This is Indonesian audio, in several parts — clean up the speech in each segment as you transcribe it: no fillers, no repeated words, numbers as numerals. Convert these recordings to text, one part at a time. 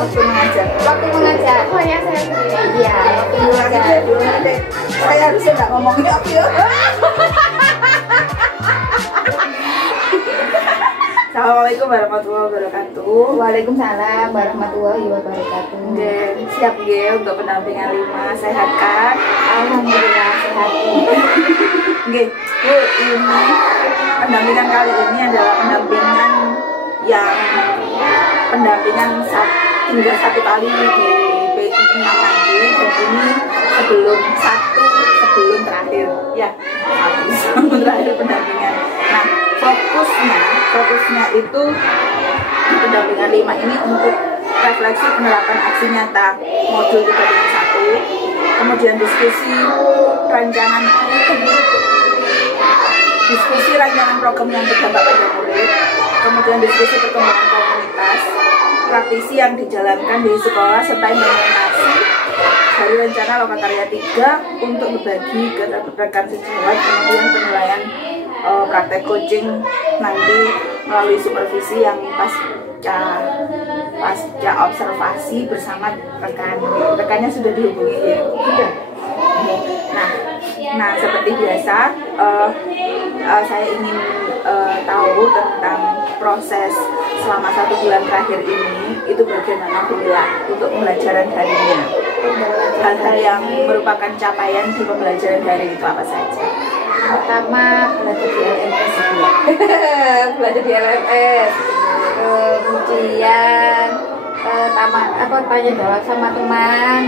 waktu mengajar. Waktu mengajar. Oh ya saya sendiri. Iya. Waktu mengajar. Saya harusnya nggak ngomongin apa ya. Assalamualaikum warahmatullahi wabarakatuh. Waalaikumsalam warahmatullahi wabarakatuh. Dan siap untuk pendampingan 5. Sehat kan? Alhamdulillah sehat. Oke, Bu, ini pendampingan kali ini adalah pendampingan yang hingga 1 kali di P6 nanti, dan ini sebelum terakhir ya, sebelum terakhir pendampingan. Nah, fokusnya itu pendampingan 5 ini untuk refleksi penerapan aksi nyata modul 3.1, kemudian diskusi rancangan program yang berdampak pada murid, kemudian diskusi perkembangan komunitas, praktisi yang dijalankan di sekolah, serta implementasi dari rencana Lokakarya 3 untuk berbagi ke rekan sejawat, kemudian penilaian praktek coaching nanti melalui supervisi yang pasca observasi bersama rekannya sudah dihubungi ya. Sudah. Nah seperti biasa saya ingin tahu tentang proses selama 1 bulan terakhir ini itu bagaimana untuk pembelajaran daringnya. Hal-hal yang merupakan capaian di pembelajaran daring itu apa saja? Pertama belajar di LMS belajar di LMS, kemudian tanya jawab sama teman,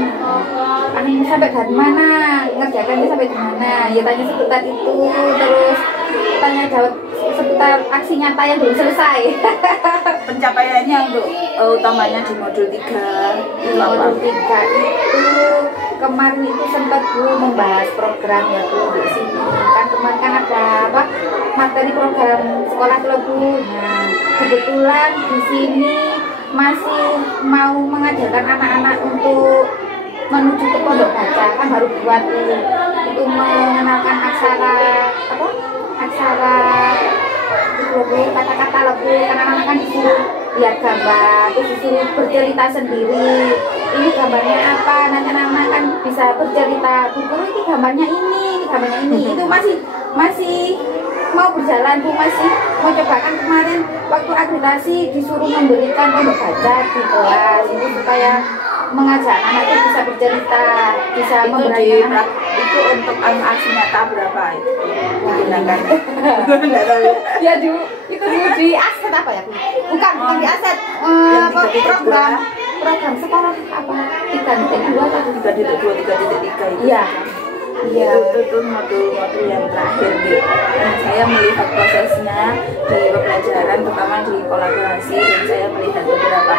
sampai dari mana, ngerjakannya sampai di mana, ya tanya seputar itu, terus tanya jawab seputar aksi nyata yang belum selesai. Pencapaiannya untuk utamanya di modul 3 di modul 3 itu kemarin itu sempat membahas program ya Bu di sini kan, kemarin kan ada materi program sekolah Bu. Nah kebetulan di sini masih mau mengajarkan anak-anak untuk menuju ke pondok baca, kan baru buat itu mengenalkan aksara kata-kata Bu, kan anak-anak kan disuruh lihat gambar, terus disuruh bercerita sendiri, ini gambarnya apa, nanti anak-anak kan bisa bercerita, Bu guru ini gambarnya ini, itu masih mau berjalan Bu, masih mau coba. Kan kemarin waktu akreditasi disuruh memberikan pondok baca di kelas itu supaya mengajak anak itu bisa bercerita, bisa memberanikan. Itu untuk aksi nyata berapa itu digunakan? Ya dulu itu dulu di aset apa ya Bu? Bukan di aset, program sekolah apa 3.2 atau 3.2 3.3 itu. Iya. Itu modul yang terakhir gitu. Dan saya melihat prosesnya di pembelajaran, terutama di kolaborasi, dan saya melihat beberapa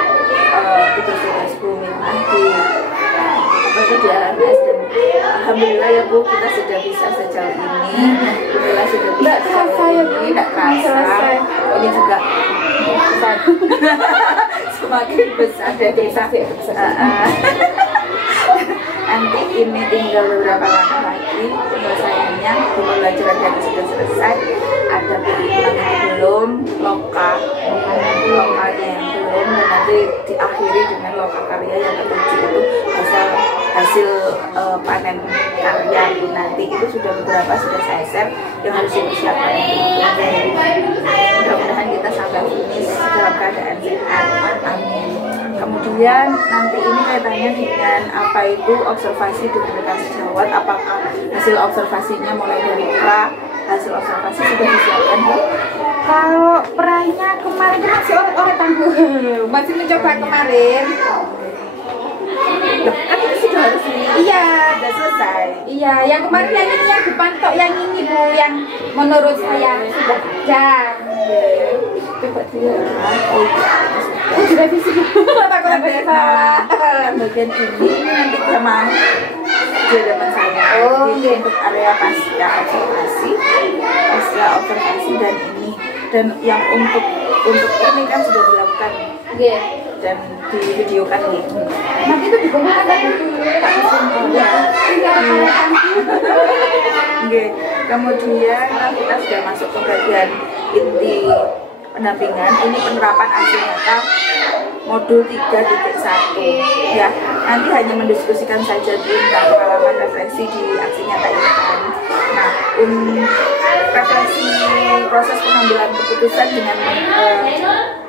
tugas-tugas Bu Minah di LMS, dan alhamdulillah ya Bu, kita sudah bisa sejauh ini. Alhamdulillah sudah bisa sejauh ini, tidak terasa. Ini juga semakin besar dan bisa. Nanti ini tinggal beberapa langkah lagi penyelesaiannya. Pembelajaran yang sudah selesai, ada pilihan yang belum, lokalnya yang belum, dan nanti diakhiri dengan lokakarya yang ke-7 itu hasil panen karya nanti itu sudah saya share yang harus dipersiapkan. Mudah-mudahan kita sampai finish dalam keadaan sehat, amin. Kemudian nanti ini kaitannya dengan apa itu observasi diberikan sejawat, apakah hasil observasinya mulai dari hasil observasi sudah disiapkan Bu? Kalau perahnya kemarin masih masih mencoba kemarin. Kan itu sudah harus sudah selesai. Iya, yang kemarin yang ini yang dipantok yang ini Bu, yang menurut saya sudah jam. Coba dia. Sudah visi takut ada yang salah. Bagian ini nanti sama di hadapan saya. Untuk area pasca observasi dan ini, dan yang untuk ini kan sudah dilakukan. Dan divideokan gitu. Nanti itu digunakan kemudian kita sudah masuk ke bagian inti pendampingan. Ini penerapan aksi nyata modul 3.1 ya. Nanti hanya mendiskusikan saja tentang pengalaman refleksi di aksi nyata ini kan. Nah, refleksi proses pengambilan keputusan dengan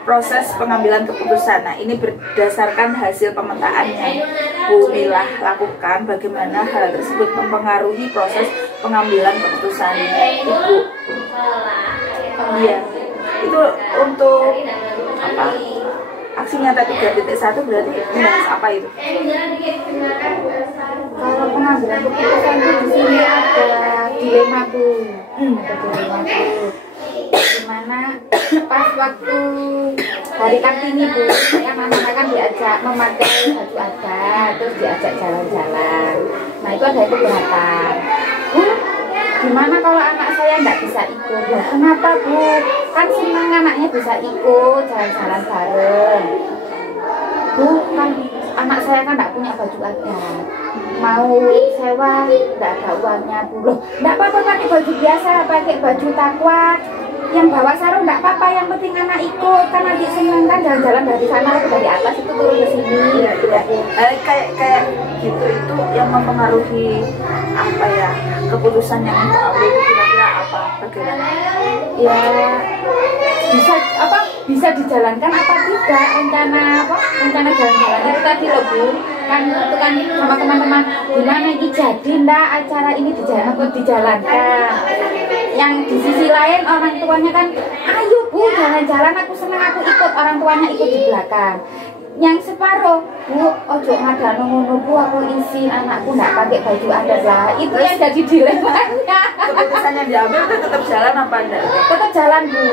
proses pengambilan keputusan. Nah, ini berdasarkan hasil pemetaan yang Bu Milah lakukan, bagaimana hal tersebut mempengaruhi proses pengambilan keputusan Ibu. Iya, itu untuk apa? Aksi nyata 3.1 berarti membahas apa itu? Kalau pengambilan keputusan itu di sini ada dilema tuh, ada dilema tuh. Dimana pas waktu hari Kartini Bu, kan anak-anak kan diajak memakai baju adat, terus diajak jalan-jalan. Nah itu ada keberatan. Bu, gimana kalau anak saya nggak bisa ikut? Ya kenapa Bu? Kan senang anaknya bisa ikut jalan-jalan bareng. Bu, kan anak saya kan nggak punya baju adat, mau sewa nggak ada uangnya Bu. Loh, nggak apa-apa pakai baju biasa, pakai baju takwa, yang bawa sarung nggak apa-apa, yang penting anak ikut, kan nanti seneng kan jalan-jalan dari sana dari atas itu turun ke sini. Kayak gitu, itu yang mempengaruhi apa ya, keputusan yang Ibu ambil itu kira-kira apa, bagaimana? Ya bisa dijalankan apa tidak rencana jalan-jalan itu tadi loh Bu, kan itu kan sama teman-teman gimana ini jadi ndak acara ini dijalankan. Yang di sisi lain orang tuanya kan ayo Bu jalan-jalan, aku senang aku ikut, orang tuanya ikut di belakang. Yang separuh Bu ojo ngadano ngono Bu, aku izin anakku nggak pakai baju adat lah, itu yang jadi dilemanya. Keputusannya diambil itu tetap jalan apa enggak? Tetap jalan Bu.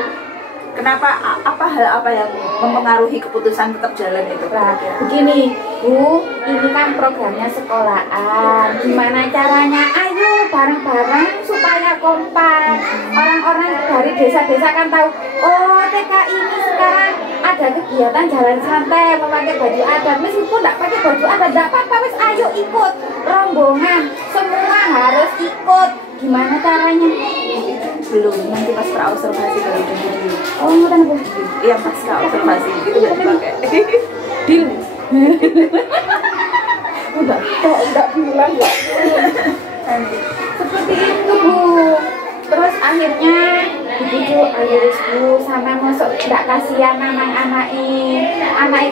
Kenapa, hal apa yang mempengaruhi keputusan tetap jalan itu? Nah, begini Bu, ini kan programnya sekolahan. Gimana caranya? Ayo bareng-bareng supaya kompak. Orang-orang dari desa-desa kan tahu, oh TK ini sekarang ada kegiatan jalan santai memakai baju adat. Meskipun tidak pakai baju adat, tidak apa-apa, wes ayo ikut. Rombongan, semua harus ikut. Gimana caranya? Belum, nanti pas praobservasi kali dulu. Oh, kan Bu? Iya, pas praobservasi itu udah dipakai. Deal. Udah bilang ya. Seperti itu Bu. Terus akhirnya dibujuk, ayo Bu sama masuk tidak kasihan anak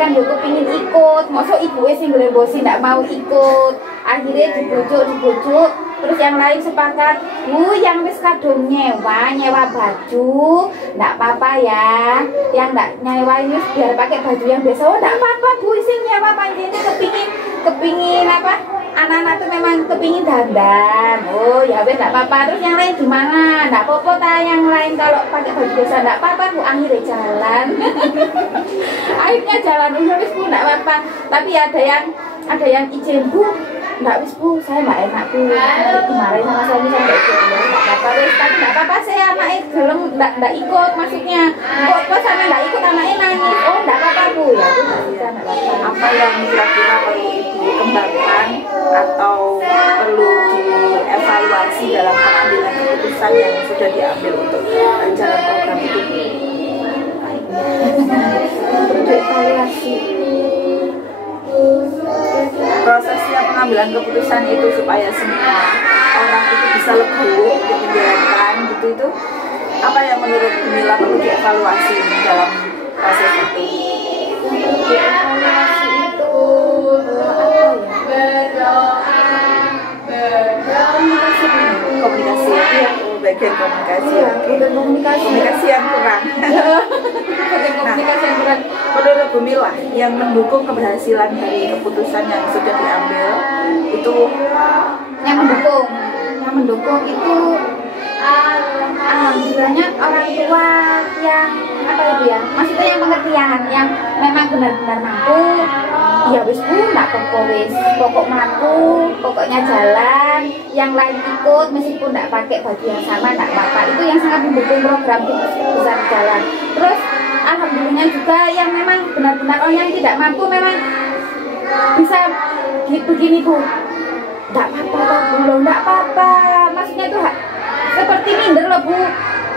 kan juga pingin ikut, masuk ibu sih ngelebosi tidak mau ikut. Akhirnya dibujuk, terus yang lain sepakat, Bu yang wis kadung nyewa baju ndak apa-apa ya, yang ndak nyewa ini biar pakai baju yang biasa. Oh ndak apa-apa Bu, sing nyewa panjenengan kepingin apa, anak-anak tuh memang kepingin dandan. Oh ya wes ndak apa-apa. Terus yang lain gimana? Ndak apa-apa ta yang lain kalau pakai baju biasa? Ndak apa-apa Bu, akhirnya jalan. Akhirnya jalan wis Bu, ndak apa-apa. Tapi ada yang izin Bu, nggak wis Bu, saya nggak enak Bu, kemarin sama suami saya nggak ikut. Nggak apa-apa wis, tapi nggak apa-apa, saya anaknya gelem nggak ikut, maksudnya kok sama nggak ikut anaknya nangis. Oh nggak apa-apa Bu, ya Bu, nggak apa-apa. Apa yang kira-kira perlu Ibu kembangkan atau perlu dievaluasi dalam pengambilan keputusan yang sudah diambil untuk jalan program itu? Perlu dievaluasi. Prosesnya pengambilan keputusan itu supaya semua orang itu bisa lebih untuk menjalankan gitu, itu apa yang menurut Mila perlu dievaluasi dalam proses itu? Dievaluasi itu Komunikasi ya, bagian komunikasi. Komunikasi yang kurang. Komunikasi yang kurang. Menurut Bu Mila, yang mendukung keberhasilan dari keputusan yang sudah diambil itu yang mendukung itu alhamdulillahnya orang tua yang apa itu ya, maksudnya yang pengertian, yang memang benar-benar mampu. Ya wis Bu, nggak apa-apa wis, pokok mampu, pokoknya jalan, yang lain ikut meskipun nggak pakai baju yang sama nggak apa-apa. Itu yang sangat mendukung program besar jalan. Terus alhamdulillah juga yang memang benar-benar orang yang tidak mampu memang bisa begini Bu, nggak apa-apa Bu, nggak apa-apa, maksudnya tuh seperti minder loh Bu,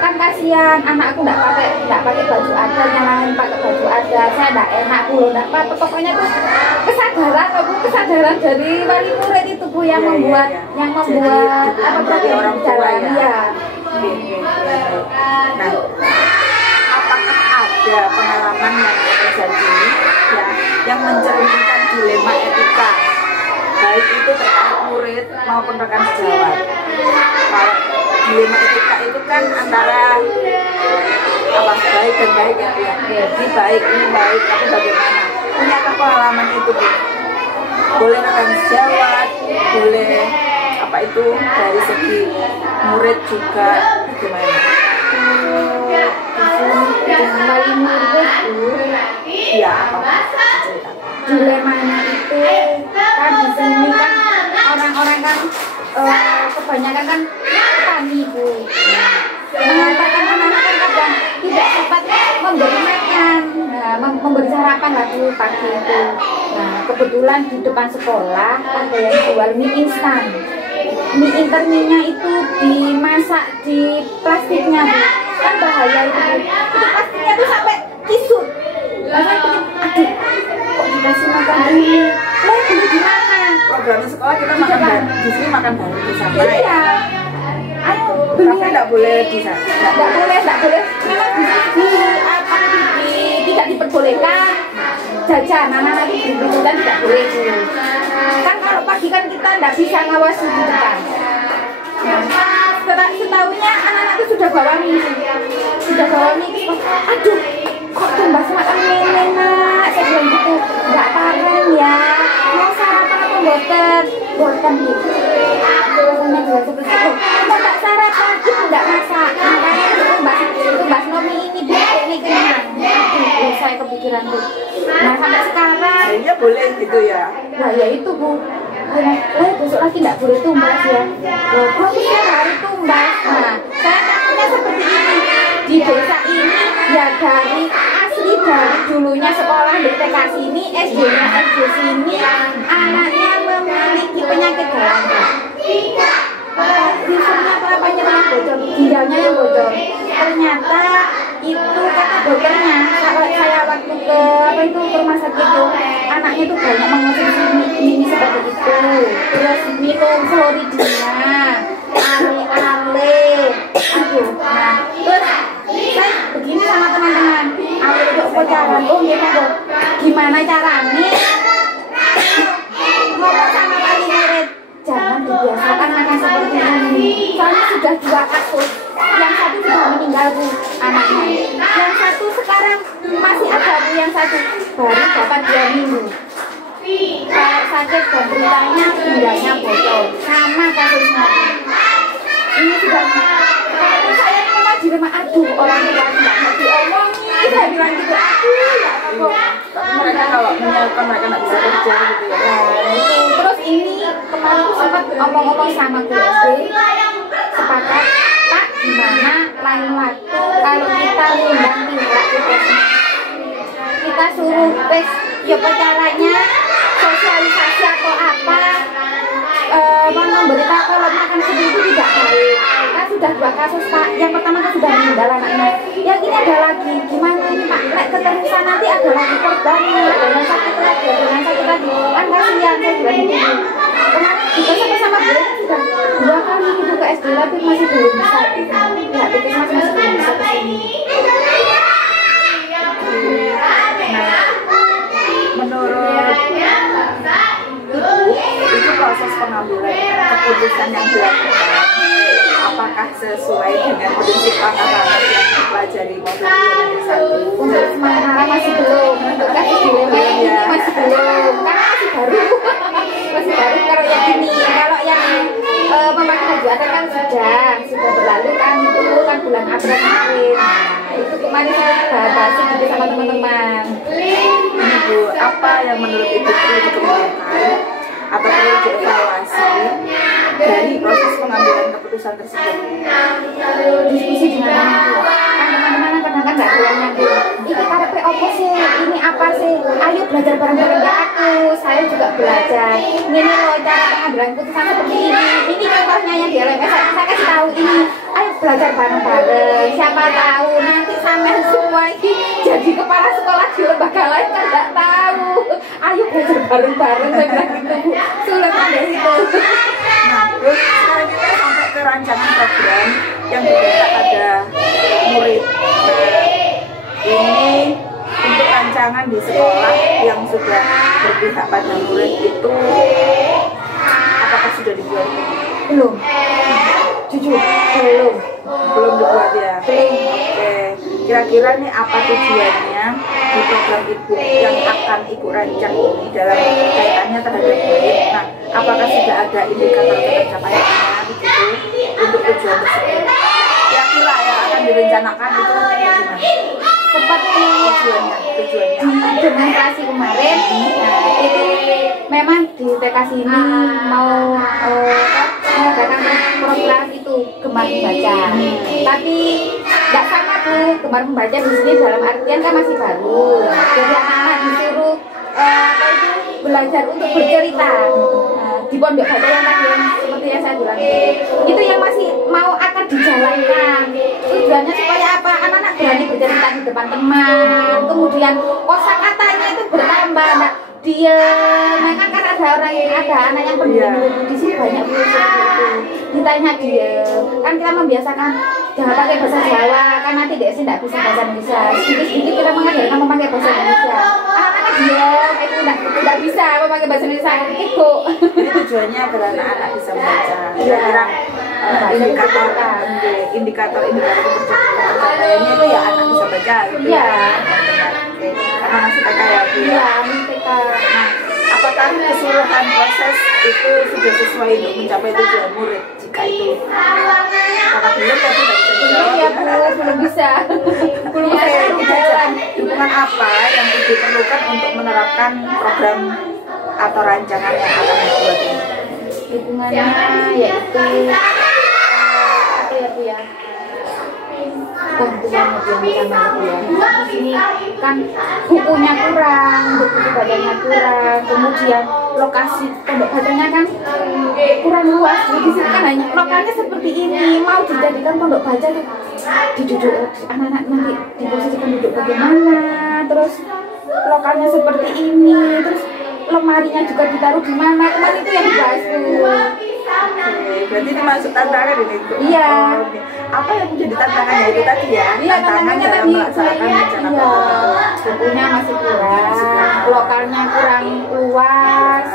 kan kasihan anakku nggak pakai baju adat, yang lain pakai baju adat, saya nggak enak Bu, nggak apa, pokoknya tuh kesadaran dari wali murid itu Bu yang membuat apa orang tua jalan ya. Nah, apakah ada pengalaman yang terjadi ya yang mencerminkan dilema etika baik itu terkait murid maupun rekan sejawat? Kalau dilema etika itu kan antara apa baik dan baik ya, ini baik tapi bagaimana? Punyakah pengalaman itu Bu? Boleh rekan sejawat, boleh apa itu dari segi murid juga gimana? Wali murid Bu, Ya apa? dilemanya itu kan di sini kan orang-orang kan kebanyakan kan petani Bu, mengatakan anak-anak kan kadang tidak sempat memberi makan, memberi sarapan lah Bu pagi itu. Nah kebetulan di depan sekolah ada yang jual mie instan. Mie interminya itu dimasak di plastiknya Bu, kan bahaya itu Bu. Itu plastiknya tuh sampai kisut. Saya pikir, aduh, kok dikasih makan ini? Lah beli di mana? Programnya sekolah kita makan bareng, di sini makan bareng bersama. Iya. Ayo beli. Tapi nggak boleh di sana. Nggak boleh. Memang tidak diperbolehkan jajanan nanti dibutuhkan tidak boleh Bu. Kan kalau pagi kan kita nggak bisa ngawasi di depan. Setahunya anak-anak itu sudah bawa mie. Aduh, kok tumbas makan mie nak? Saya bilang gitu, nggak pareng ya. Mau sarapan apa boten gitu. Rasanya jelas seperti itu. Mau nggak sarapan, ibu nggak masak. Makanya tumbas nomi ini biar ini kenyang. Aduh, saya kepikiran tuh. Nah sampai sekarang. Kayaknya boleh gitu ya. Nah ya itu Bu. Besok lagi nggak boleh tumbas ya. Kok setiap hari tumbas? Nah, saya takutnya seperti ini. Di desa ini ya dari dulunya sekolah di TK sini, SD-nya SD sini, anaknya memiliki penyakit dalam. Disini apanya yang bocor, ginjalnya yang bocor. Ternyata itu kata dokternya, kalau saya waktu ke rumah sakit itu, anaknya itu banyak mengonsumsi mie seperti itu, terus minum Floridina, ale-ale, aduh. Nah, terus saya begini sama teman-teman, awal itu pacaran, gimana caranya ngomong sama wali murid, jangan dibiasakan makan seperti ini. Soalnya sudah 2 kasus, yang satu sudah meninggal Bu anaknya, yang satu sekarang masih ada Bu, yang satu baru dapat 2 minggu. Kalau sakit dan beritanya ginjalnya bocor, sama kasusnya. Ini sudah saya memang di rumah, aduh orang tua tidak mau diomongin, saya bilang gitu, aduh ya Allah. Tapi mereka kalau menyebabkan mereka nggak bisa kerja gitu ya. Terus ini kemarin tuh sempat ngomong-ngomong sama guru SD, sepakat Pak gimana lain waktu kalau kita ngundang pihak kita suruh tes ya caranya sosialisasi atau apa, memberitahu kalau makan seperti itu tidak baik. Kan sudah 2 kasus Pak, yang pertama kan sudah meninggal anaknya, yang ini ada lagi, gimana ini Pak, keterusan nanti ada lagi korbannya, ada yang sakit lagi, kan kasihan. Saya bilang gitu. Kemarin kita sama-sama beliau sudah 2 kali gitu ke SD tapi masih belum bisa, ya puskesmas masih belum bisa ke sini. Menurut itu proses pengambilan keputusan yang dilakukan apakah sesuai dengan prinsip langkah-langkah yang dipelajari modul 1? Untuk sementara masih belum, kan dilema ini masih belum, karena masih baru kalau yang ini, kalau yang memakai baju adat kan sudah berlalu kan, itu kan bulan April kemarin. Nah, itu kemarin saya bahas juga sama teman-teman. Ini Bu, apa yang menurut Ibu perlu dikembangkan atau perlu dievaluasi dari proses pengambilan keputusan tersebut? Diskusi dengan teman-teman, kan teman-teman kadang-kadang nggak bilangnya Bu, ini karepe opo sih, ini apa sih, ayo belajar bareng-bareng ya aku, saya juga belajar. Ini loh cara pengambilan keputusan seperti ini contohnya yang di LMS, saya kasih tahu ini, ayo belajar bareng-bareng, siapa tahu nanti sampai semua ini jadi kepala sekolah di lembaga lain kan nggak tahu. Ayo belajar bareng-bareng, saya bilang gitu Bu, sulit ada itu. Nah, terus sekarang kita sampai ke rancangan program yang berdampak pada murid. Nah, ini untuk rancangan di sekolah yang sudah berpihak pada murid itu apakah sudah dibuat? Belum, jujur belum dibuat ya. Oke, kira-kira nih apa tujuannya di program ibu yang akan ibu rancang ini dalam kaitannya terhadap murid? Nah, apakah sudah ada indikator pencapaiannya begitu untuk tujuan tersebut? Kira-kira yang akan direncanakan itu bagaimana? seperti Tujuannya di demonstrasi kemarin, nah, itu memang di TK sini mau mengadakan program itu gemar membaca, tapi nggak sama Bu, gemar membaca di sini dalam artian kan masih baru, jadi anak-anak disuruh belajar untuk bercerita. Di pondok baca yang tadi seperti yang saya bilang itu yang masih mau akan dijalankan. Tujuannya supaya apa? Anak-anak berani bercerita di depan teman, kemudian kosakatanya itu bertambah. Nah, dia kan ada orang yang ada anak yang pendiam di sini banyak Bu seperti itu. Ditanya dia, kan kita membiasakan jangan pakai bahasa Jawa, kan nanti dia sih tidak bisa bahasa Indonesia. Sedikit-sedikit kita mengajarkan memakai bahasa Indonesia. Anak-anak dia itu tidak bisa memakai bahasa Indonesia, itu. Jadi tujuannya agar anak-anak bisa membaca. Kira-kira indikator pencapaiannya itu ya anak bisa baca. Iya. Karena masih TK ya Bu. Iya, TK. Nah, apakah keseluruhan proses itu sudah sesuai untuk mencapai tujuan murid? Jika itu karena belum ya tidak bisa dijawab ya Bu, belum bisa. Belum bisa jalan. Dukungan apa yang ibu perlukan untuk menerapkan program atau rancangan yang akan dibuat ini? Dukungannya yaitu apa ya Bu ya? Bantuan yang sama Bu ya. Di sini kan bukunya kurang, buku bacanya kurang, kemudian lokasi pondok bacanya kan kurang luas. Di sini kan hanya lokalnya seperti ini, mau dijadikan pondok baca tuh diduduk anak-anak nanti di posisi penduduk bagaimana, terus lokalnya seperti ini, terus lemarinya juga ditaruh di mana, kemarin itu yang dibahas Bu. Oke, berarti ini masuk tantangan ini Bu. Iya. Apa yang menjadi tantangannya itu tadi ya? Iya, tantangannya dalam tadi melaksanakan rencana iya. Bukunya masih kurang, lokalnya kurang luas.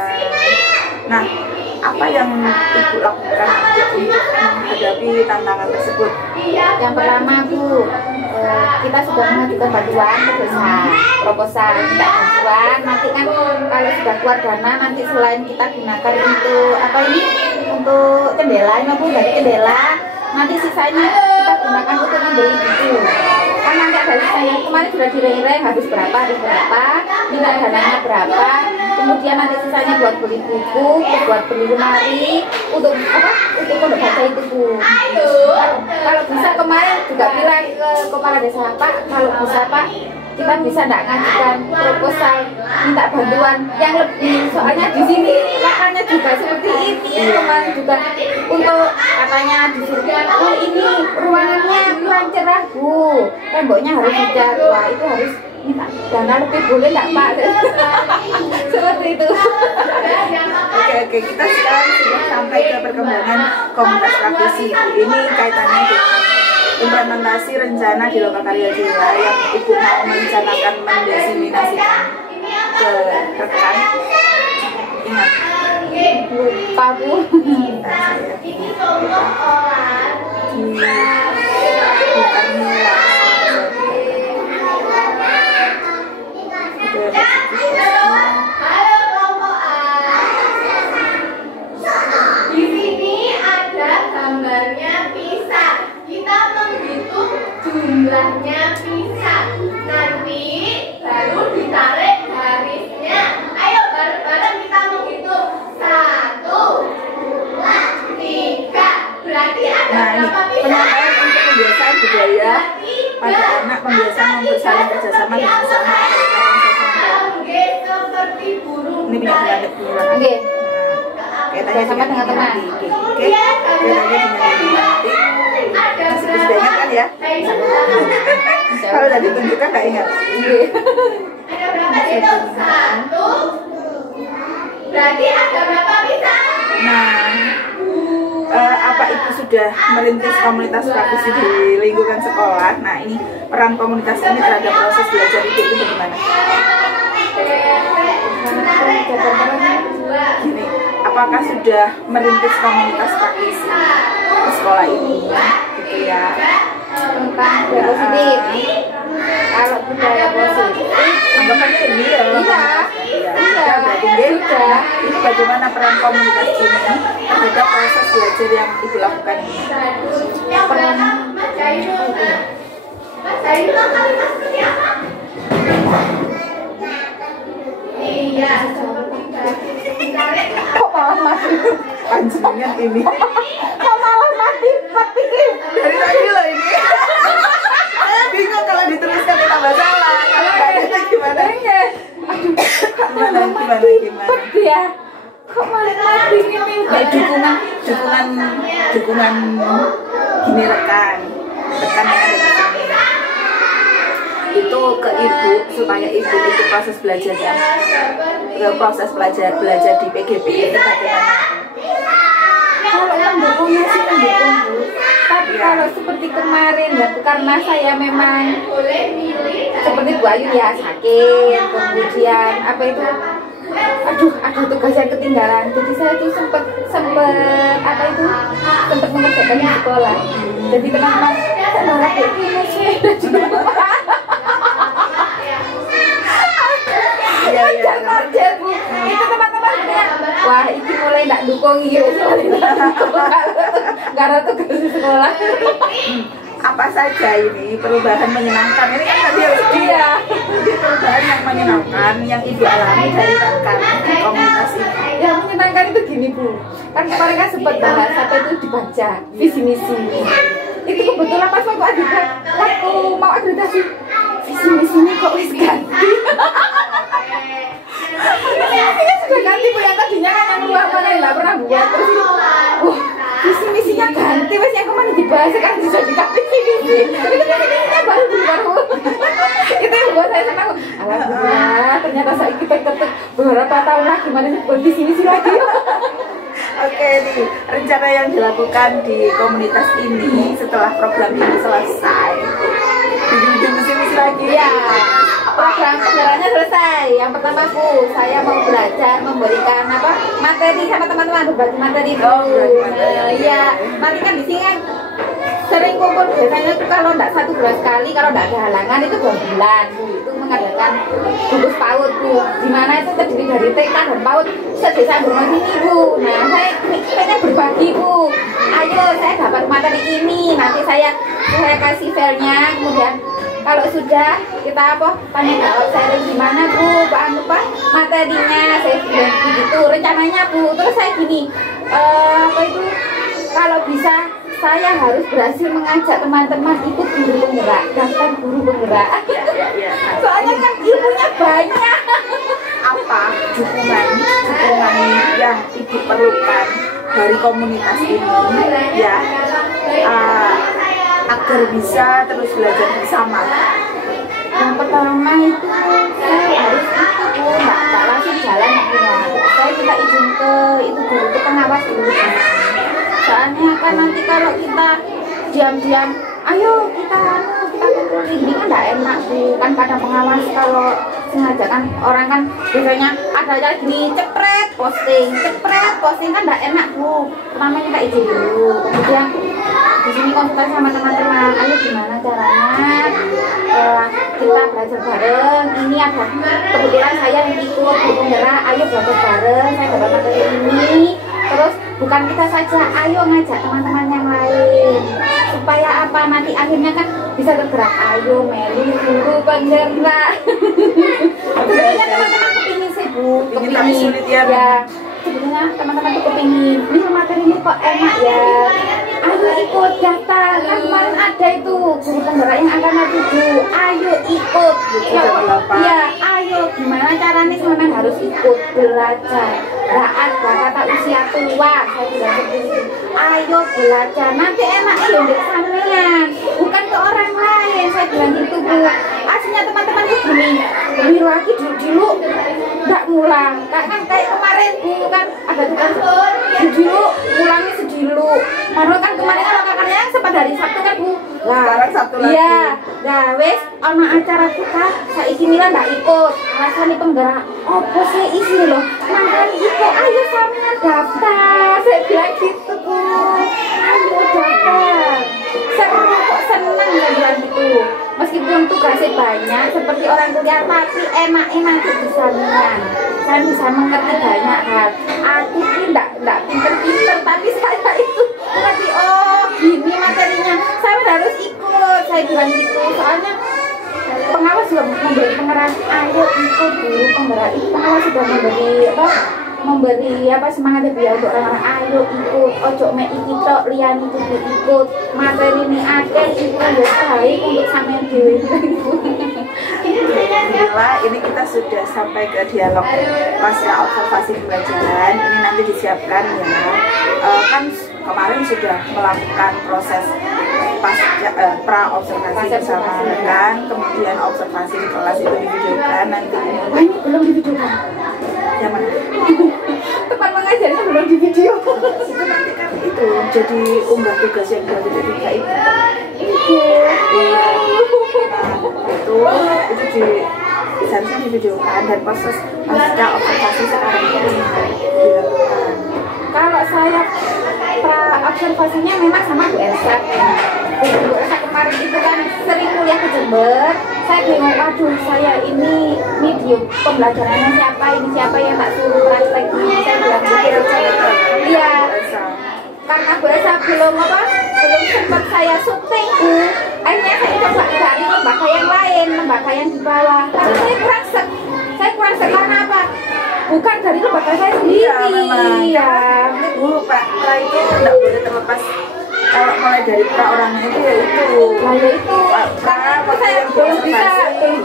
Nah, apa yang ibu lakukan untuk menghadapi tantangan tersebut? Yang pertama Bu, kita sudah mengajukan bantuan ke desa, proposal minta bantuan. Nanti kan kalau sudah keluar dana, nanti selain kita gunakan untuk apa ini, untuk jendela, ini Bu, dari jendela. Nanti sisanya kita gunakan untuk membeli buku. Kan nanti ada sisanya, kemarin sudah direng-reng habis berapa, minta dananya berapa. Kemudian nanti sisanya buat beli buku, buat beli lemari, untuk apa? Untuk pondok baca itu Bu. Kalau bisa kemarin juga bilang ke kepala desa Pak, kalau bisa Pak kita bisa tidak ngajukan proposal minta bantuan yang lebih, soalnya di sini makanya juga seperti ini. Kemarin juga untuk katanya disuruh oh ini ruangannya kurang cerah Bu, temboknya harus dicat, wah itu harus minta dana lebih, boleh nggak Pak? Seperti itu. Oke, kita sekarang sudah sampai ke perkembangan komunitas praktisi. Ini kaitannya dengan implementasi rencana di Lokakarya Jila yang ibu mau merencanakan mendiseminasikan ke rekan. Ingat, lupa Bu. Bukan nilai. Di sini ada gambarnya pisah. Kita menghitung jumlahnya pisah. Nanti baru ditarik garisnya. Ayo bareng-bareng kita menghitung. 1, 2, 3. Berarti ada berapa pisah? kaitannya sama dengan teman. Oke, kaitannya dengan nanti. Sudah ingat kan ya? Kalau udah ditunjukkan nggak ingat? Ada berapa itu? 1. Berarti ada berapa pisang? Nah, apa Ibu sudah merintis komunitas praktisi di lingkungan sekolah? Nah, ini peran komunitas ini terhadap proses belajar Ibu itu bagaimana? Gini, apakah sudah merintis komunitas praktisi di sekolah ini? Gitu ya. Tentang positif. Kalau budaya positif, Anggapannya ini ya. Sudah berarti sudah. Ini bagaimana peran komunitas ini terhadap proses belajar yang Ibu lakukan ini? Peran Mas Jainul. Mas Jainul kalimat seperti apa? Iya. kok malah mati? Panjenengan ini Kok malah mati? Mati Kim. dari tadi loh ini. Bingung kalau diteruskan tambah salah. Kalau nggak ada itu gimana? Gimana? Ya. Kok malah mati ini? Dukungan gini rekan yang ada di sini. Itu ke Ibu supaya Ibu itu proses belajarnya, proses belajar di PGP itu bagaimana? Kalau mendukungnya sih mendukung Bu. Tapi kalau seperti kemarin ya karena saya memang seperti Bu Ayu ya sakit, kemudian apa itu aduh tugas yang ketinggalan. Jadi saya tuh sempet mengerjakan di sekolah. Jadi teman-teman kok malah kayak gini sih. Kerja Bu. Itu teman-teman bilang, wah ini mulai nggak dukung gitu. Karena tugas di sekolah. Apa saja ini perubahan menyenangkan? Ini kan tadi harus perubahan yang menyenangkan yang Ibu alami dari rekan di komunitas ini. Yang menyenangkan itu gini Bu, kan kemarin kan sempat bahas apa itu dibaca visi misi. Itu kebetulan pas waktu mau akreditasi visi misinya kok wis ganti. Misinya sudah ganti Bu, yang tadinya kan yang luar mana yang nggak pernah buat terus visi misinya ganti, wes yang kemana dibahas kan sudah dikasih visi misi. Tapi kan visi misinya baru. Itu yang buat saya senang. Alhamdulillah, ternyata saya kita beberapa tahun lagi gimana sih buat visi misi lagi. Oke nih, rencana yang dilakukan di komunitas ini setelah program ini selesai, bikin visi lagi Ya, program pembelajarannya selesai. Yang pertama Bu, saya mau belajar memberikan materi sama teman-teman, berbagi materi Bu. Iya, nanti kan di sini kan sering kumpul biasanya tuh kalau enggak 1 bulan sekali, kalau enggak ada halangan itu 2 bulan Bu. Itu mengadakan gugus PAUD Bu, dimana itu terdiri dari TK dan PAUD sedesa Burma ini Bu. Nah saya pengen berbagi Bu, ayo saya dapat materi ini, nanti saya kasih filenya, kemudian kalau sudah kita tanya jawab sharing gimana Bu, materinya saya bilang begitu rencananya Bu. Terus saya gini, kalau bisa saya harus berhasil mengajak teman-teman ikut guru penggerak, daftar guru penggerak. Soalnya kan ilmunya banyak. Apa dukungan yang Ibu perlukan dari komunitas ini ya, agar bisa terus belajar bersama? Yang pertama itu saya harus Bu, nggak langsung jalan ya. Saya minta izin ke itu guru, ke pengawas dulu. Soalnya kan nanti kalau kita diam-diam, ayo kita kumpul ini kan nggak enak Bu. Kan pada pengawas kalau sengaja kan orang kan biasanya ada aja gini cepret posting kan nggak enak Bu. Pertama minta izin dulu, kemudian di sini konsultasi sama teman-teman, ayo gimana caranya kita belajar bareng. Ini ada kebetulan saya yang ikut guru penggerak, ayo belajar bareng, saya dapat materi ini. Terus bukan kita saja, ayo ngajak teman-teman yang lain supaya apa, nanti akhirnya kan bisa bergerak. Ayo melu guru penggerak. Sebenarnya teman-teman kepingin sih Bu, kepingin ya. Sebenarnya teman-teman tuh kepingin ini materi ini kok enak ya, ayo ikut daftar. Kan kemarin ada itu guru penggerak yang angkatan 7, ayo ikut ya, ayo gimana caranya, memang harus ikut belajar. Kata usia tua, saya bilang seperti itu. Ayo belajar, nanti enaknya loh untuk sampean, bukan ke orang lain. Saya bilang gitu Bu. Aslinya teman-teman itu gini lagi dulu nggak ngulang, kan kayak kemarin Bu kan ada tukang dulu ngulangnya sedulu. Padahal kan kemarin kalau kakaknya sempat hari Sabtu kan Bu. Sekarang Sabtu lagi. Iya, nah wes ana acara kita saiki mila ndak ikut. Rasane penggerak opo sih isi loh. Makanya ikut, ayo sampean daftar. Saya bilang gitu Bu. Ayo daftar. Seru kok, seneng saya bilang gitu. Meskipun tugasnya banyak seperti orang kuliah, tapi enak-enak bisa menang. Saya bisa mengerti banyak hal. Aku ini enggak pinter-pinter, tapi saya itu mengerti, oh gini materinya, saya harus ikut. Saya bilang gitu, soalnya pengawas juga memberi penggerak. Ayo ikut dulu penggerak. Pengawas sudah memberi semangat ya untuk orang-orang. Ayo ikut, ojo mek iki tok, liyane kudu ikut. Materi ini akeh iku ya baik untuk sampean dhewe. Alhamdulillah, ini kita sudah sampai ke dialog pasca observasi pembelajaran. Ini nanti disiapkan ya. Kan kemarin sudah melakukan proses pra observasi bersama rekan, kemudian observasi di kelas itu divideokan. Nanti ini belum divideokan. Yang mana? Tempat mengajarnya belum di video. Itu nanti kan itu jadi unggah tugas yang 2.3 itu. Iya. Nah, itu seharusnya divideokan dan proses pasca observasi sekarang itu dilakukan. Kalau saya pra observasinya memang sama Bu Elsa. Bu Elsa kemarin itu kan sering kuliah ke Jember. Saya bingung, aduh saya ini video pembelajarannya siapa yang tak suruh praktek ini. Saya bilang gitu. Iya. Karena Bu Elsa belum sempat saya syuting Bu. Akhirnya saya coba cari lembaga yang lain, lembaga yang di bawah. Tapi saya kurang karena apa? Bukan dari lembaga saya sendiri. Iya. Bu, pra itu tidak boleh terlepas. Kalau mulai dari pra orangnya itu ya itu. Nah ya itu. Karena saya belum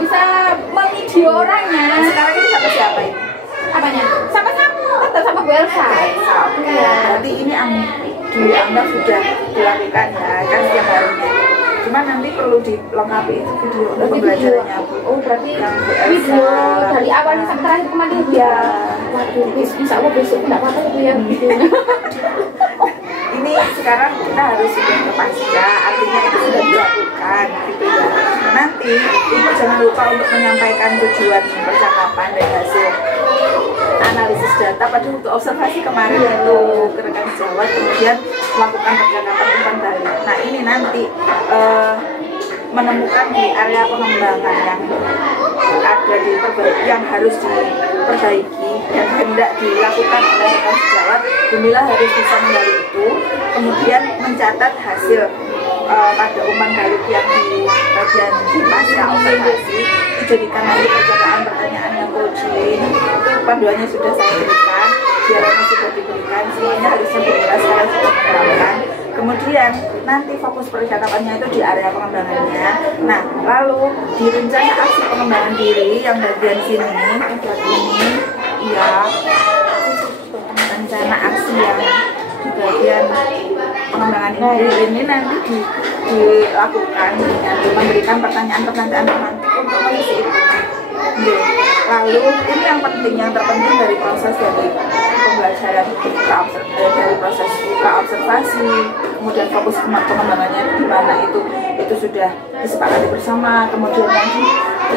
bisa memvideo orangnya. Sekarang ini sama siapa ini? Apanya? Tetap sama Bu Elsa. Iya. Berarti ini dianggap sudah dilakukan ya, kan setiap harinya. Cuma nanti perlu dilengkapi itu video untuk pembelajarannya Bu. Oh berarti yang video dari awalnya sampai terakhir kemarin ya. Waduh, insya Allah besok nggak apa-apa Bu ya videonya. Ini sekarang kita harus sudah ke pasca, artinya itu sudah dilakukan gitu ya. Nanti Ibu jangan lupa untuk menyampaikan tujuan percakapan dan hasil analisis data pada waktu observasi kemarin itu ke rekan sejawat, kemudian melakukan percakapan umpan balik. Nah ini nanti menemukan di area pengembangan yang ada yang harus diperbaiki dan hendak dilakukan oleh rekan sejawat. Gemilah harus bisa menggali itu, kemudian mencatat hasil pada umpan balik yang di bagian pasca observasi, dijadikan nanti pertanyaan yang coaching. Itu panduannya sudah saya berikan, dialognya sudah diberikan, semuanya harusnya jelas sekarang sudah diterapkan. Kemudian nanti fokus percakapannya itu di area pengembangannya. Nah, lalu di rencana aksi pengembangan diri yang bagian sini, ini, ya, rencana aksi yang di bagian pengembangan ini nanti dilakukan dengan memberikan pertanyaan-pertanyaan pemantik untuk mengisi itu. Lalu ini yang penting, yang terpenting dari proses dari pembelajaran dari proses observasi, kemudian fokus pengembangannya di mana itu sudah disepakati bersama, kemudian nanti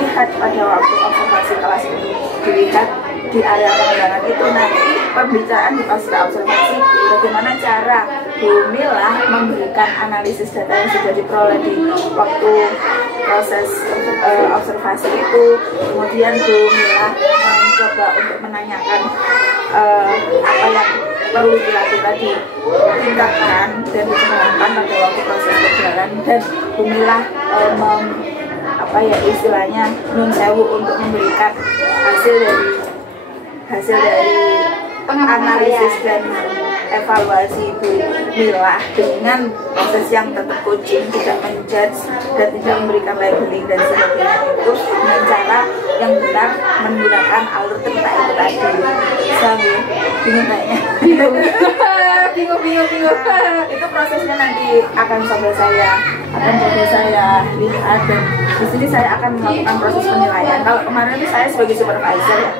lihat pada waktu observasi kelas ini dilihat di area pengembangan itu nanti pembicaraan di pasca observasi bagaimana cara Bu Mila memberikan analisis data yang sudah diperoleh di waktu proses observasi itu. Kemudian Bu Mila mencoba untuk menanyakan apa yang perlu dilakukan, ditingkatkan dan dikembangkan pada waktu proses berjalan, dan Bu Mila istilahnya nun sewu untuk memberikan hasil dari analisis dan evaluasi Ibu Mila dengan proses yang tetap coaching, tidak menjudge dan tidak memberikan labeling dan sebagainya itu dengan cara yang benar menggunakan alur cerita itu tadi. Bisa bingung kayaknya. bingung. Itu prosesnya nanti akan coba saya lihat, dan di sini saya akan melakukan proses penilaian. Kalau kemarin itu saya sebagai supervisor ya,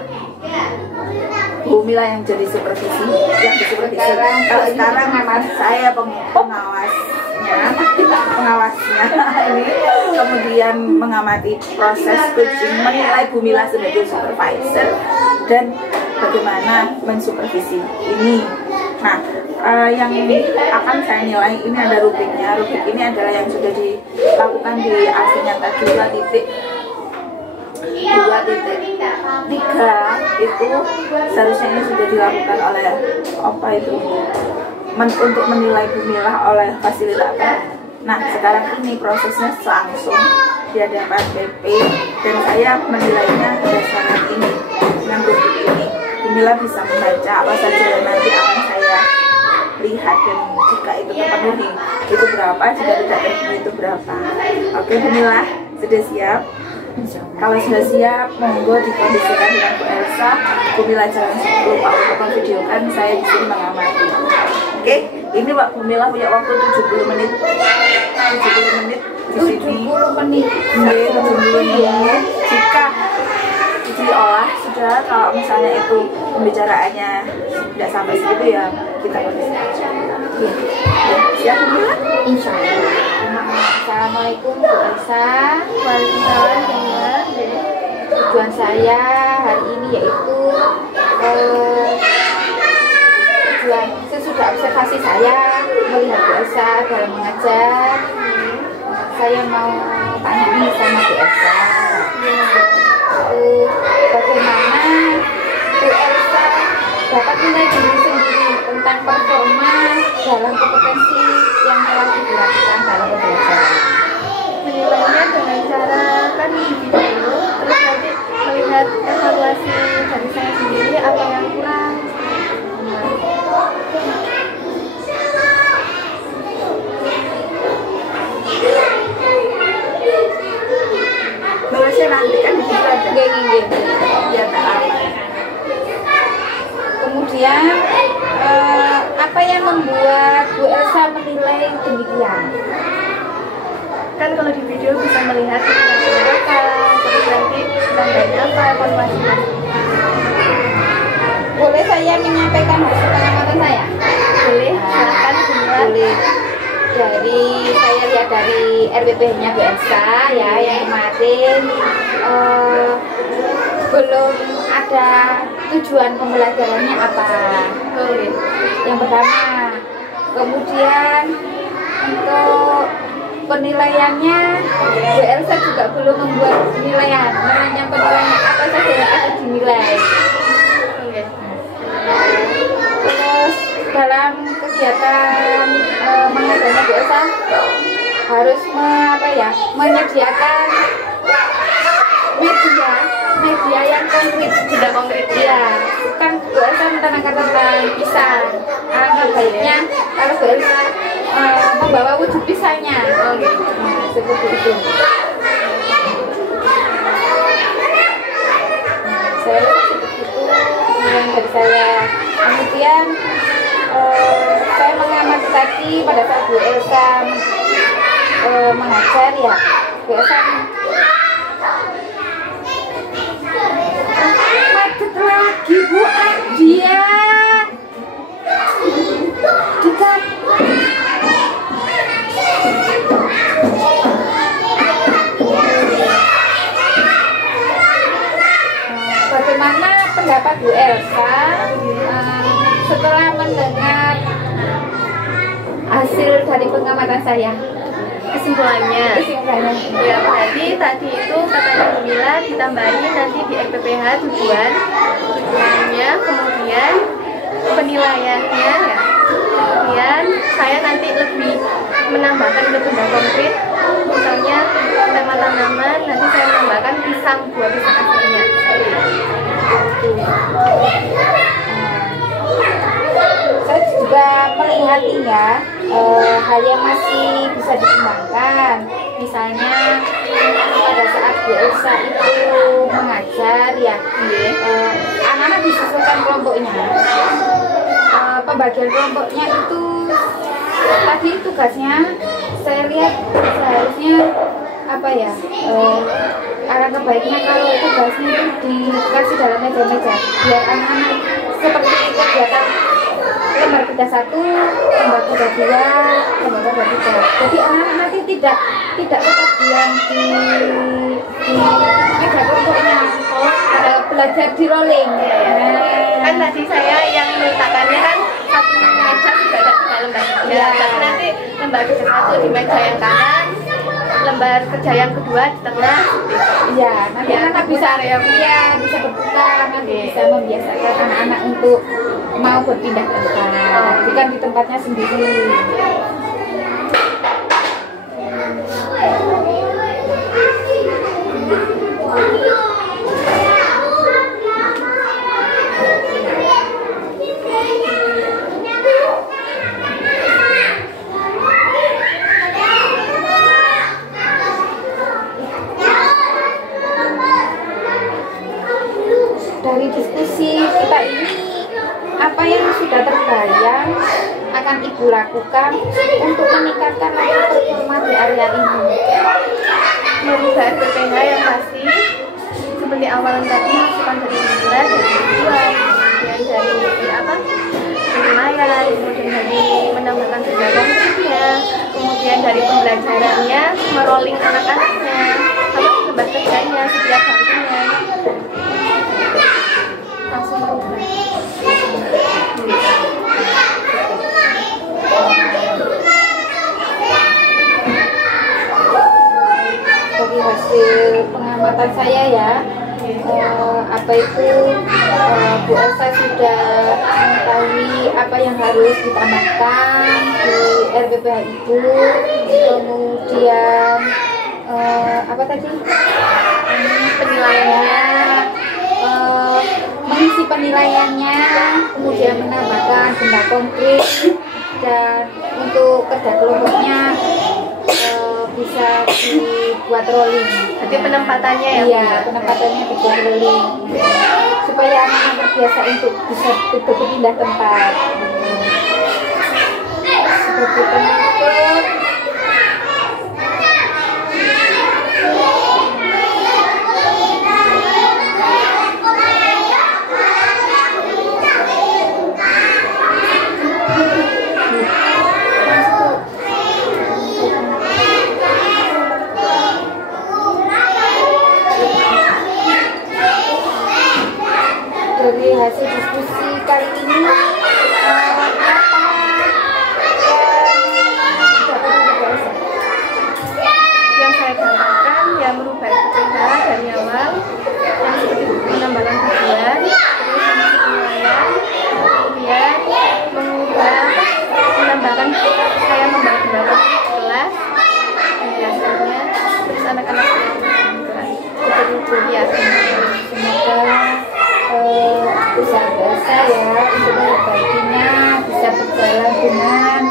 Bu Mila yang jadi supervisi, yang disupervisi. Kalau sekarang saya pengawasnya ini, kemudian mengamati proses coaching, menilai Bu Mila sebagai supervisor dan bagaimana mensupervisi ini. Nah, yang akan saya nilai ini ada rubriknya. Rubrik ini adalah yang sudah dilakukan di aslinya tadi 2.3 itu seharusnya ini sudah dilakukan oleh apa itu untuk menilai Bu Mila oleh fasilitator. Nah, sekarang ini prosesnya langsung di hadapan BP dan saya menilainya berdasarkan ini dengan rubrik ini. Bu Mila bisa membaca apa saja yang nanti akan saya lihat, dan jika itu terpenuhi itu berapa, jika tidak terpenuhi itu berapa. Oke, Bu Mila sudah siap? Kalau sudah siap, monggo dikondisikan dengan Bu Elsa. Bu Mila jangan lupa untuk memvideokan saya di sini mengamati. Oke, ini Pak Bu Mila punya waktu 70 menit. 70 menit di sini. 70 menit. 70 menit. Jika diolah sudah, kalau misalnya itu pembicaraannya tidak sampai segitu ya kita kondisikan aja. Ya, siap Bu Mila? Insya Allah. Assalamualaikum Bu Elsa. Waalaikumsalam Bu Mila. Tujuan saya hari ini yaitu sesudah observasi saya melihat Bu Elsa dalam mengajar, saya mau tanya nih sama Bu Elsa, bagaimana Bu Elsa dapat nilai diri sendiri tentang performa dalam kompetensi yang telah dilakukan dalam pembelajaran. Menilainya dengan cara kan di video, terus nanti melihat evaluasi dari saya sendiri apa yang kurang. Nulisnya nanti kan di situ aja. Ya, tak lama. Kemudian apa yang membuat Bu Elsa menilai demikian? Kan kalau di video bisa melihat apa, terus nanti tandanya apa, evaluasinya. Boleh saya menyampaikan hasil pengamatan saya? Boleh, silakan Bu Mila. Boleh. Dari saya lihat dari RPP-nya Bu Elsa ya, yang kemarin belum ada tujuan pembelajarannya apa. Boleh. Yang pertama. Kemudian untuk penilaiannya Bu Elsa juga belum membuat penilaian, menanya penilaian apa saja yang akan dinilai. Oke. Terus dalam kegiatan mengajarnya Bu Elsa harus menyediakan media yang konkret, Sudah konkret ya. Kan Bu Elsa menerangkan tentang pisang. Alangkah baiknya kalau Bu Elsa membawa wujud pisangnya. Nah, seperti itu. Saya rasa seperti itu yang dari saya. Kemudian saya mengamati tadi pada saat Bu Elsa mengajar ya, Bu Elsa macet lagi Bu dia dekat. Bagaimana pendapat Bu Elsa setelah mendengar hasil dari pengamatan saya? kesimpulannya. Ya, berarti tadi itu katanya Bu Mila ditambahin nanti di RPPH tujuannya, kemudian penilaiannya ya. Kemudian saya nanti lebih menambahkan lebih konkret, misalnya tema tanaman, nanti saya menambahkan pisang, buah pisang aslinya. Saya juga nantinya hal yang masih bisa dikembangkan, misalnya pada saat Bu Elsa itu mengajar ya, anak-anak disesuaikan kelompoknya. Pembagian kelompoknya itu tadi tugasnya saya lihat seharusnya apa ya, alangkah baiknya kalau tugasnya itu dikasih dalam meja-meja biar anak-anak seperti kegiatan lembar kerja 1, lembar kerja 2, lembar kerja 3. Jadi anak-anak nanti tidak ketagihan di meja kelompoknya, belajar di rolling. Kan tadi saya yang meletakkannya kan satu meja juga ada 3 lembar kerja. Tapi nanti lembar kerja 1 di meja yang kanan, lembar kerja yang kedua di tengah. Iya, nanti anak bisa bisa berputar, nanti bisa membiasakan anak-anak untuk mau berpindah tempat, bukan di tempatnya sendiri. Dari diskusi kita ini, apa yang sudah terbayang akan Ibu lakukan untuk meningkatkan lagi performa di area ini? Merubah RPPH yang pasti seperti awalan tadi, masukan dari lingkungan, dari tujuan, kemudian dari apa penilaian, kemudian dari menambahkan kerja konkretnya, kemudian dari pembelajarannya, merolling anak-anaknya, sama lembar kerjanya setiap harinya. Langsung merubah. Dari hasil pengamatan saya ya, apa itu Bu Elsa sudah mengetahui apa yang harus ditambahkan di RPPH itu, kemudian apa tadi Penilaiannya, mengisi penilaiannya, kemudian menambahkan benda konkret, dan untuk kerja kelompoknya bisa dibuat rolling. jadi penempatannya ya. Iya, penempatannya dibuat rolling supaya anak-anak terbiasa untuk bisa berpindah tempat. Seperti penutup. Dari hasil diskusi kali ini, Yang saya gambarkan ya merubah RPPH dari awal, yang seperti menambahkan tujuan, terus mengisi penilaian, kemudian menambahkan saya membagi kelas, dan biasanya terus anak-anak seperti itu ya. semoga usaha Elsa ya untuk perbaikinya bisa berjalan dengan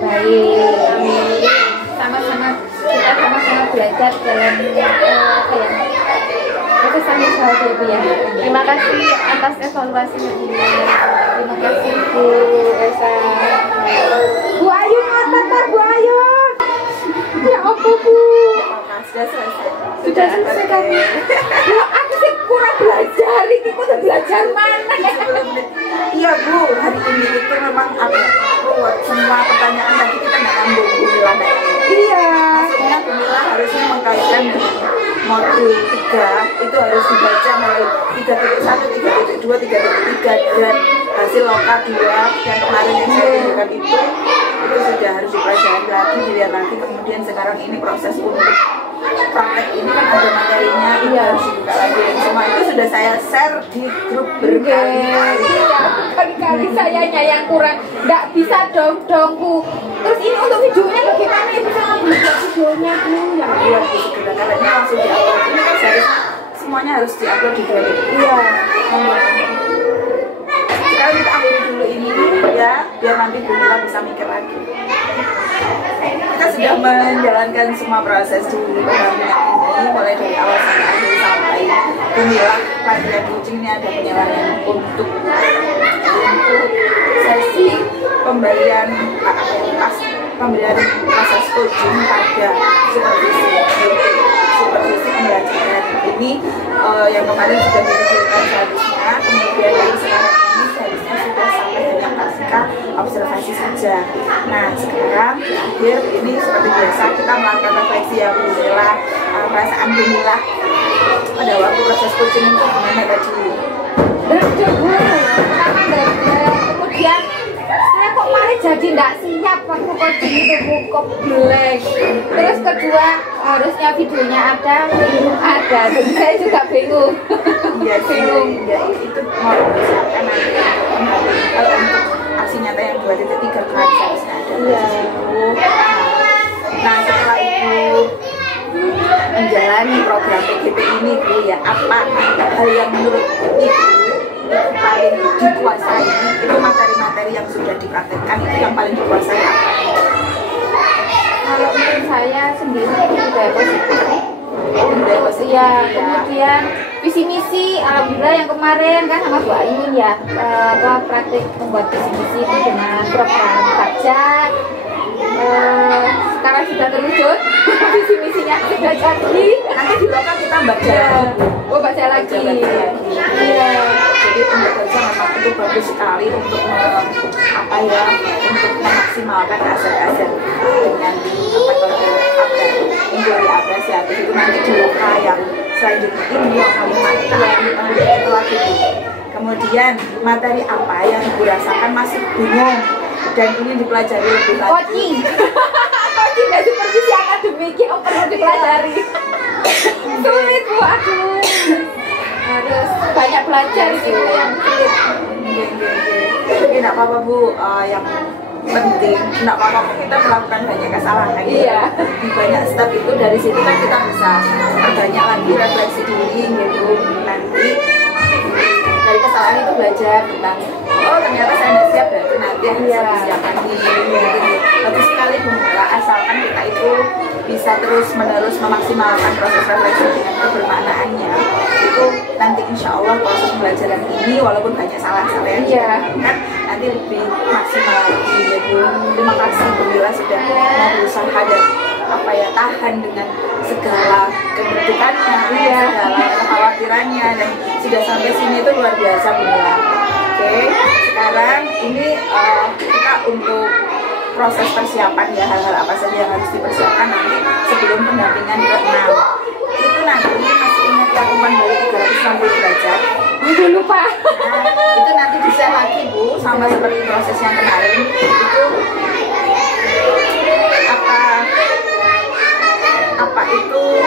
baik. Amin. Kita sama-sama belajar dalam apa ya, proses tanggung jawab ya Bu ya. Terima kasih atas evaluasinya Bu. Terima kasih Bu Elsa. Bu Ayu, bentar Bu Ayu. Ya apa Bu? Sudah selesai. Sudah selesai kan? Ya aku sih kurang belajar, ini udah belajar mana ya? Iya Bu, hari ini itu memang agak ruwet. Semua pertanyaan tadi kita nggak nyambung Bu Mila. Iya. Maksudnya Bu Mila harusnya mengkaitkan dengan modul 3 itu harus dibaca mulai 3.1, 3.2, 3.3 dan hasil loka 2 yang kemarin yang saya tunjukkan itu sudah harus dipelajari lagi, dilihat lagi. Kemudian sekarang ini proses untuk praktek ini kan ada materinya, ini harus dibuka lagi. Dan semua itu sudah saya share di grup berkali-kali. Kali-kali sayanya yang kurang, nggak bisa dong Bu. Terus ini untuk videonya bagaimana ya, bisa ngambil videonya Bu? Ya Iya Bu, karena ini langsung diupload. Ini kan semuanya harus diupload di Galeri. iya. Sekarang kita akhiri dulu ini ya. aja biar nanti Bu Mila bisa mikir lagi. Kita sudah menjalankan semua proses di pendampingan ini, mulai dari awal sampai akhir, sampai Bu Mila lagi-lagi kucing ini ada penilaian untuk sesi pemberian proses coaching pada supervisi pembelajaran ini yang kemarin sudah ditunjukkan seharusnya, kemudian yang sekarang ini seharusnya sudah sampai hanya pasca observasi saja. Nah sekarang di akhir ini seperti biasa kita melakukan refleksi ya Bu Mila, perasaan Bu Mila pada waktu proses coaching itu gimana tadi? Kemudian saya kok malah jadi nggak siap waktu coaching itu, kok blank. Terus kedua, harusnya videonya ada, belum ada, dan saya juga bingung. Iya bingung. Ya itu mau dipersiapkan nanti untuk aksi nyata yang 2.3 kan seharusnya ada. Iya. Nah setelah Ibu menjalani program PGP ini Bu ya, apa hal yang menurut Ibu paling dikuasai? Itu materi-materi yang sudah dipraktekkan itu yang paling dikuasai apa? Kalau menurut saya sendiri itu budaya positif. Ya, kemudian visi misi, alhamdulillah yang kemarin kan sama Bu Ain ya, praktik membuat visi misi itu dengan program kerja. Sekarang sudah terwujud, visi misinya sudah jadi. Nanti di lokal kita baca lagi. Iya. Jadi pembaca memang itu bagus sekali untuk untuk memaksimalkan aset-aset dengan menjadi apresiatif itu nanti di lokal yang selanjutnya ini yang Kalimantan itu lagi. Kemudian materi apa yang Ibu rasakan masih bingung dan ini dipelajari lebih lanjut? Coaching. Coaching dan supervisi akademik yang perlu dipelajari. Sulit Bu, aduh. Harus banyak belajar sih Bu yang sulit. Tapi tidak apa-apa Bu, yang penting tidak apa-apa kita melakukan banyak kesalahan. Iya. Di banyak step itu dari situ kan kita bisa perbanyak lagi refleksi diri gitu. Nanti dari kesalahan itu belajar tentang ternyata saya tidak siap dan nanti harus siapkan diri. Bagus sekali Bu Mila, asalkan kita itu bisa terus menerus memaksimalkan proses refleksi dengan kebermaknaannya, itu nanti insya Allah proses pembelajaran ini walaupun banyak salah-salah kan nanti lebih maksimal lagi ya Bu. Terima kasih Bu Mila sudah mau berusaha dan tahan dengan segala kebutuhannya, segala kekhawatirannya, dan sudah sampai sini itu luar biasa Bu Mila. Oke, sekarang ini kita untuk proses persiapan ya, hal-hal apa saja yang harus dipersiapkan nanti sebelum pendampingan ke-6 itu nanti masih ingat yang umpan balik 360 derajat? Udah lupa. Nah, itu nanti bisa lagi Bu, sama seperti proses yang kemarin itu apa itu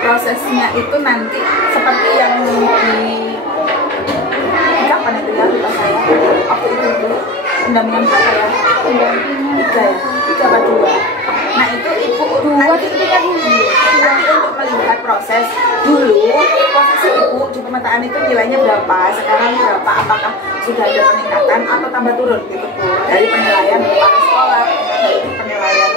prosesnya itu nanti seperti yang di kapan itu ya, lupa saya waktu itu pendampingan berapa ya? Pendampingan 3 apa 2? Nah itu Ibu nanti untuk melihat proses dulu, posisi Ibu di pemetaan itu nilainya berapa, sekarang berapa, apakah sudah ada peningkatan atau tambah turun gitu Bu, dari penilaian kepala sekolah, dari penilaian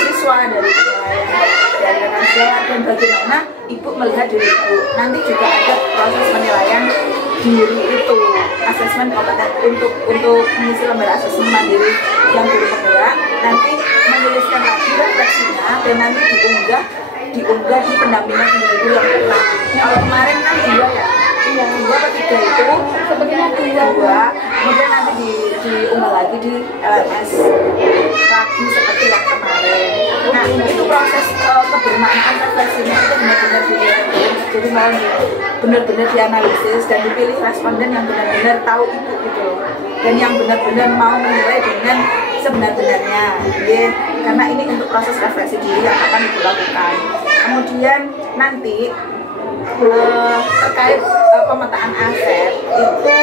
siswa, dari penilaian dari rekan sekolah, dan bagaimana Ibu melihat diri Ibu. Nanti juga ada proses penilaian diri itu, asesmen kompeten untuk mengisi lembar asesmen mandiri yang guru penggerak, nanti menuliskan lagi refleksinya dan nanti diunggah di pendampingan individu yang pernah. Kalau kemarin kan 2 ya, yang 2 atau 3 itu sepertinya 2, kemudian nanti diunggah lagi di LMS lagi seperti yang kemarin. Nah itu proses kebermaknaan refleksinya itu benar-benar jadi mau benar-benar dianalisis dan dipilih responden yang benar-benar tahu Ibu gitu loh, dan yang benar-benar mau menilai dengan sebenar-benarnya ya. Karena ini untuk proses refleksi diri yang akan Ibu lakukan. Kemudian nanti terkait pemetaan aset itu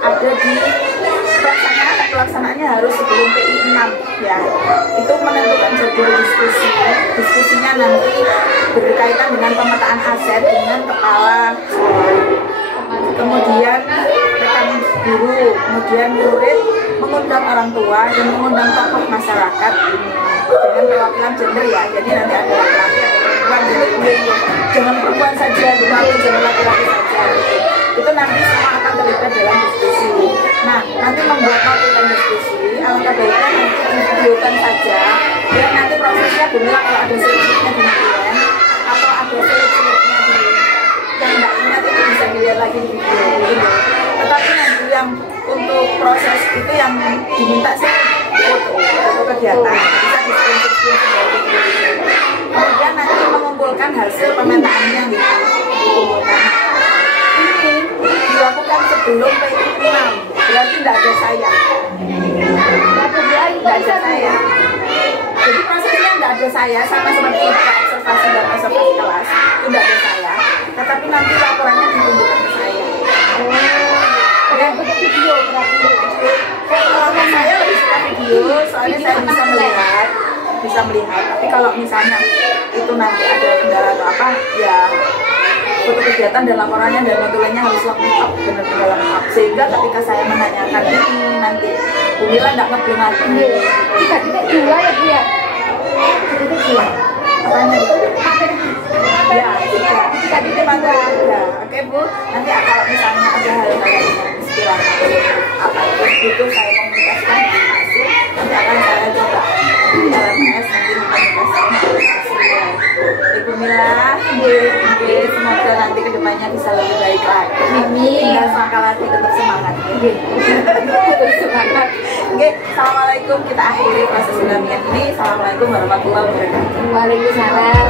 ada di pelaksanaannya harus sebelum PI 6 ya, itu menentukan jadwal diskusinya nanti berkaitan dengan pemetaan aset dengan kepala sekolah, kemudian rekan guru, kemudian murid mengundang orang tua dan mengundang tokoh masyarakat dengan perwakilan gender ya. Jadi nanti ada laki-laki atau perempuan gitu. Jangan perempuan saja, jangan laki-laki saja gitu. Itu nanti semua akan terlibat dalam diskusi. Nah, nanti membuat notulen diskusi, alangkah baiknya nanti divideokan saja. Biar nanti prosesnya benar kalau ada selipnya di media atau ada selip-selipnya di yang nggak ingat itu bisa dilihat lagi di video gitu. Tetapi nanti yang untuk proses itu yang diminta sih foto kegiatan bisa di screenshot dari video itu. Kemudian nanti mengumpulkan hasil pemetaannya gitu, dikumpulkan. Ini dilakukan sebelum P6, berarti tidak ada saya. Tidak ada saya. Jadi prosesnya tidak ada saya, sama seperti observasi dan observasi kelas, itu tidak ada saya. Tetapi nanti laporannya ditunjukkan ke saya. Ya, video berarti. Kalau saya lebih suka video, soalnya saya bisa melihat. Tapi kalau misalnya itu nanti ada kendala atau apa, ya foto kegiatan dan laporannya dan notulennya harus lengkap, benar-benar lengkap. Sehingga ketika saya menanyakan ini nanti, Bu Mila tidak ngebleng lagi. 3.2 ya Bu ya? 3.2. Apanya itu? Ya, 3.2. Oke Bu, nanti kalau misalnya ada hal-hal yang istilahnya apa itu saya komunikasikan informasi, nanti akan saya coba LMS nanti mengkomunikasikan Ibu Mila, semoga nanti kedepannya bisa lebih baik lagi. Amin. Tinggal semangat lagi, tetap semangat. Tetap semangat. Oke, assalamualaikum, kita akhiri proses ulamian ini. Assalamualaikum warahmatullahi wabarakatuh. Waalaikumsalam.